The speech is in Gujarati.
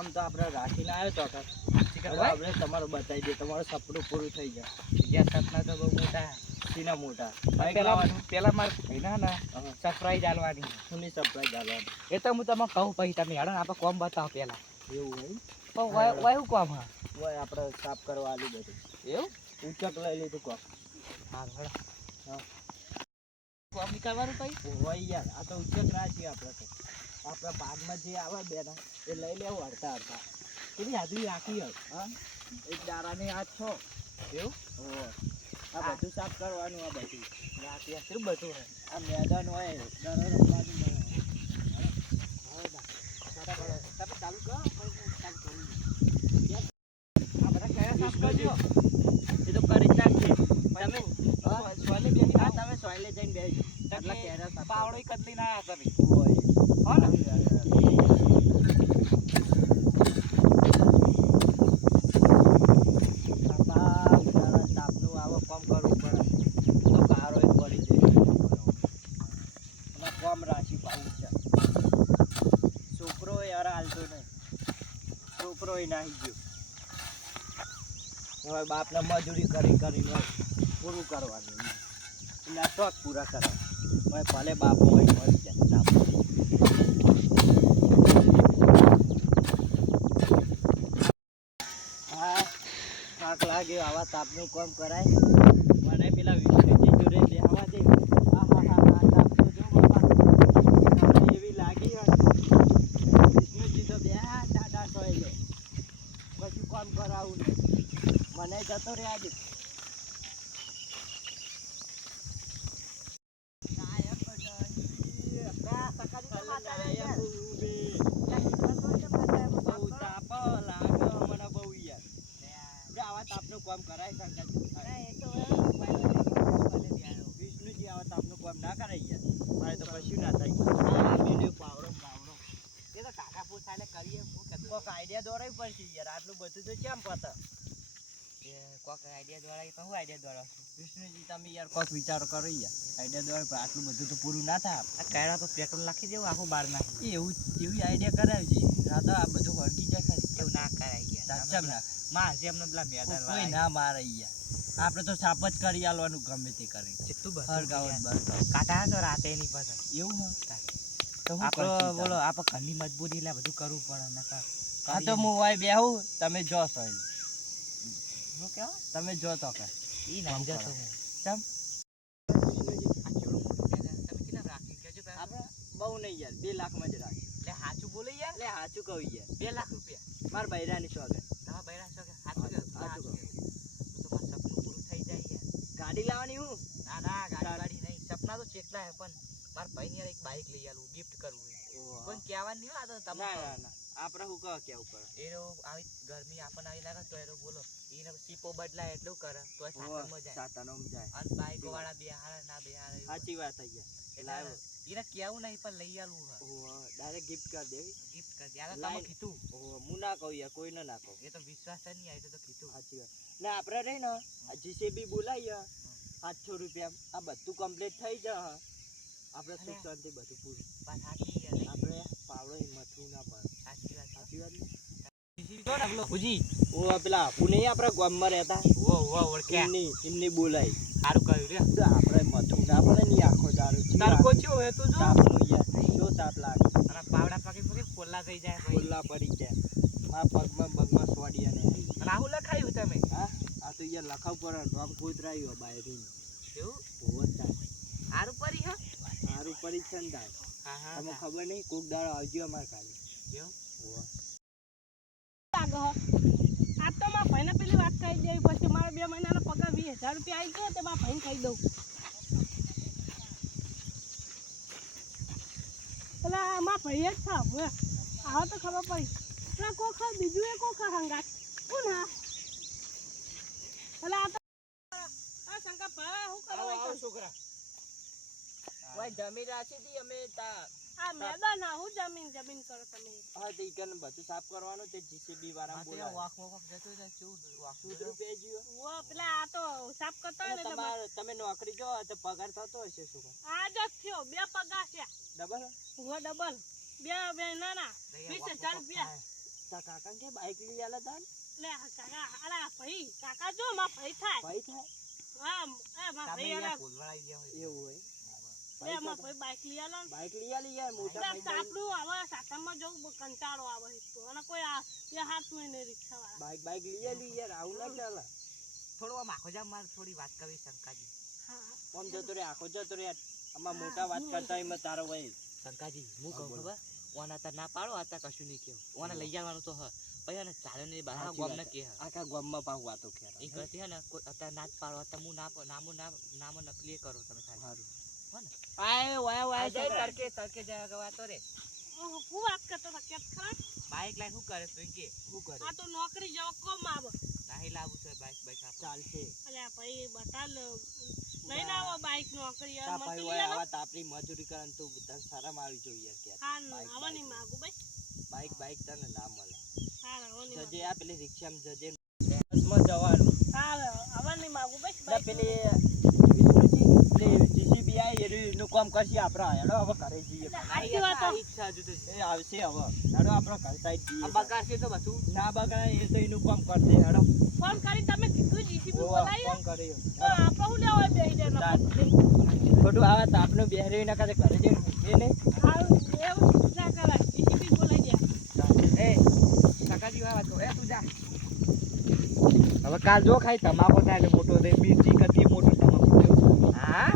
કામ તો આપણે રાખીને આવ્યો તો આપણે તમારું બતાવી દે, તમારું સપનું પૂરું થઈ જાય. બીજા સપના તો બહુ મોટા સીના મોટા પેલા મારે ભાઈના ને સરપ્રાઈઝ આલવાની. સુની સરપ્રાઈઝ આલવાની એ તો હું તમને કહું પછી તમે હેડો ને આપણે કોમ બતાવો પેલા. એવું હોય હોય શું કોમ હા હોય આપણે સાફ કરવા આલી બધું એવું ઉચક લઈ લીધું કોમ. હા હેડો હા કોમ નીકળવાનું પછી હોય યાર, આ તો ઉચક રાખીએ આપણે તો. આપણા ભાગમાં જે આવે બેના એ લઈ લેવું હડતા હડતા. એની હાજરી રાખી હોય. હા એક દારાની હાથ છો એવું આ બધું સાફ કરવાનું. આ બધું રાતે કેટલું બધું હોય. આ મેદાન હોય દરો રમવાનું મળે. તમે ચાલુ કરો પછી હું ચાલુ કરું. આ બધા કયા સાફ કરજો એ તો કરી જ નાખીએ. તમે સોયલે બેસી હા તમે સોયલે જઈને બેસજો. આટલા કેરા સાફ પાવડો કદલી ના આવ્યા તમે હોય હો ને તાપનું આવો કામ કરવું પડે તો કારો પડી જાય. કોમ રાશી પાવું છે. છોકરો યાર હાલતો નહીં, છોકરો નાહી ગયો. હવે બાપને મજૂરી કરીને પૂરું કરવાનું. એટલે તો જ પૂરા કરવા. હવે ભલે બાપો ભાઈ મરી જાય. હા થાક લાગે આવા તાપનું કામ કરાય. મને પેલા વિષ્ણુજી જોડે બેહવા દે. હા હા હા હા તાપ તો જો બાપા તમને એવી લાગી હોય. વિષ્ણુજી તો બે ટાટા સોય લે કશું કામ કરાવું નહીં. મને જતો રે આજે તાપનું કામ કરાય. વિષ્ણુજી આવા તાપનું કામ ના કરાય યાર. મારે તો કશું ના થાય. પાવડો એ તો કાકા પૂછાલે કરીએ હું કદું કોક આઈડિયા દોરાવી પડશે યાર. આટલું બધું તો કેમ પતા. કોક આઈડિયા દ્વારા કહું આઈડિયા દ્વારા વિષ્ણુજી તમે યાર કોક વિચારો કરો યાર. આઈડિયા દોરાવી પણ આટલું બધું તો પૂરું ના થાય. આ કાયડા તો પેટ્રોલ નાખી દેવું આખું બહાર નાખી એવી આઈડિયા કરાવી છે. રાધા આ બધું વળગી જાય ખરી. એવું ના કરાય યાર. ચમ ના માં હજી એમને પેલા મેદાન કોઈ ના મારે યાર. આપણે તો સાપ જ કરી આલવાનું ગમે તે કરી. કેટલું બધું હરગાવત બસ કાટા તો રાતે એની પાસે એવું હોય તો હું આપણો કરશું બોલો આપણે ઘરની મજબૂરી એટલે બધું કરવું પડે નકર હા તો હું વાય બેહું તમે જો સોય હું કેવો તમે જો તો કે ઈ ના જતો હું ચમ આ કેવડું મોટું મેદાન તમે કેટલા રાખી કેજો ભાઈ આપણે બહુ નહીં યાર 2 લાખમાં જ રાખી. એટલે સાચું બોલે યાર એટલે સાચું કહું યાર 2 લાખ રૂપિયા મારા બૈરાની શોખ તમારા બૈરા છો કે સાચું કે સાચું કહું. તો મારું સપનું પૂરું થઈ જાય યાર. ગાડી લાવવાની હું ના ના ગાડી નહીં સપના તો ચેટલા હે પણ મારા ભાઈ યાર એક બાઈક લઈ આલું ગિફ્ટ કરવું કોઈ કહેવાનું નહીં આ તો તમે ના ના આપણે હું કહો કેવું કરે એનો આવી ગરમી આપણને આવી લાગે તો એનો બોલો એને સીપો બદલાય એટલું કરે તો સાતમાં જાય સાતનોમ જાય અને બાઈકો વાળા બેહારે ના બેહારે સાચી વાત થઈ ગયા. એટલે એને કેવું નહીં પણ લઈ આલું હે ડાયરેક્ટ ગિફ્ટ કરી દેવી. ગિફ્ટ કરી દે તમે કીધું હું ના કહું યાર કોઈને ના કહું. એ તો વિશ્વાસ જ નહીં આવી તો કીધું સાચી વાત ને આપણે રહી ને જીસીબી બોલાવીએ 800 રૂપિયા આ બધું કમ્પ્લીટ થઈ જાય. આપણે સુખ શાંતિ બધું પૂરું પણ સાચી યાર આપણે પાવડો મથવું ના પડે. સાચી વાત ભુજી ઓ પેલા આપુ નહીં આપણા ગામમાં રહેતા એમની બોલાય સારું કર્યું રે તો આપણે મથવું ના પડે ને આખો દારૂ તડકો ચો હે તું જો તાપનું યાર જો તાપ લાગે અને પાવડા પકી પોલા થઈ જાય ખોલ્લા પડી જાય મારા પગમાં સોડિયા ને આવી અને આવું લખાયું તમે હા આ તો યાર લખાવ પડે નામ કોતરાયું બાયરી એવું હોવ જ થાય સારું પડી હે સારું પરીક્ષણ થાય. હા તમે ખબર નહીં કોક દાડો આવજો અમારે ખાલી એવું હોવ આ તો મારા ભાઈને પેલી વાત કહી દેવી પછી મારા 2 મહિનાનો પગાર 20,000 રૂપિયા આવી ગયો તો મારા ભાઈને કહી દઉં. એટલે મારા ભાઈ જ છે હવે આવો તો ખબર પડી. એટલે કોક બીજું એ કોક હંગાત કોણ હા એટલે આ તો આ શંકા ભા શું કરો આવો છોકરા ભાઈ જમીન રાખી હતી અમે આ મેદાન હું જમીન કરો તમે. હા તે ઈકન બધું સાફ કરવાનું તે જીસીબી વાળા બોલાવે વાક જતો જાય કેવું વાક રૂપિયા જીઓ વો પેલા આ તો સાફ કરતા હોય ને એટલે તમે નોકરી જો તો પગાર થતો હશે શું આ જ થયો 2 પગાર છે ડબલ વો ડબલ 2 ના 20,000 રૂપિયા તાર કાકા કે બાઈક લઈ આલે તાન લે આ કાકા અલા ભાઈ કાકા જો માં ભાઈ થાય ભાઈ થાય હા એ માં તમે ભાઈ યાર અલા બોલવાઈ ગયા હોય એવું હોય લે માં ભાઈ બાઈક લઈ આલો બાઈક લઈ આલી યાર મોટા ભાઈ બાઈક- આપણું આવા સાતામાં જવું કંટાળો આવે છે અને કોઈ આ એ હાથ નહીં રિક્ષા વાળા બાઈક લઈ આલી યાર આવું ના ચાલે થોડું આમ આખો જામ મારે થોડી વાત કરવી શંકાજી હા આમ જતો રે આખો જતો રે આમાં મોટા વાત કરતા એમાં તારો ભાઈ શંકાજી હું કહું બોલો. ખબર ઓના તા ના પાડો આ તા કશું નહીં કેવું ઓને લઈ જવાનું તો હ પછી એને ચાલે નહીં બહાર સાચી ગામ વાત ને છે. કે હ આખા ગામમાં પાછું વાતો ખેર એ કરતી હે ને કોઈ અત્યારે ના જ પાડો અત્યારે હું ના નામો નકલી કરો તમે ખાલી સારું હો ને આય વાય વાય આ જાય છોકરા. તડકે જાય ગવા તો રે હું વાત કરતો હતો કેત ખરા બાઈક લાઈન શું કરે તું કે શું કરે આ તો નોકરી જવા કોમ આવે નાહી લાવું છે બાઈક બાઈક આપણે ચાલશે અલ્યા ભાઈ બતાલ લઈ ના આવો બાઈક નોકરી તા મને ભાઈ તો હોય લઈ આવો. આવા તાપની મજૂરી કરે ને તું બધા શરમ આવી જોઈએ યાર કે હા બાઈક આવા નહીં બાઈક માગું ભાઈ બાઈક તને ના મળે હા આવા નહીં જજે આ પેલી રિક્ષામાં જજે બસમાં જવાનું હા આવા નહીં માગું ભાઈ એટલે બાઈક પેલી વિષ્ણુજી પેલી જીસીબી આઈ એનું કામ કરશે આપણે હેડો હવે ઘરે જઈએ સાચી વાત હો. ઈચ્છા હજુ તો એ આવશે હવે હેડો આપણે ઘર સાઈડ જઈએ આ બગાડશે તો બધું ના બગાડે એ તો એનું કામ કરશે હેડો ફોન કરી તમે કીધું જીસીબી ઓવા બોલાવી ફોન કર્યો તો આપણે હું લેવા બેહી જાય ચાલ. ખોટું આવા તાપનું બેહરી ના કરે ઘરે જઈને ઊંઘે નહીં એવું ના કરાય જીસીબી બોલાઈ જાય એ સકાજી વાળા તો એ તું જા હવે કાલ જો ખાઈ તમાકુ થાય એટલે મોટો થાય મિર્ચી કરતી મોટો તમાકુ થયો. હા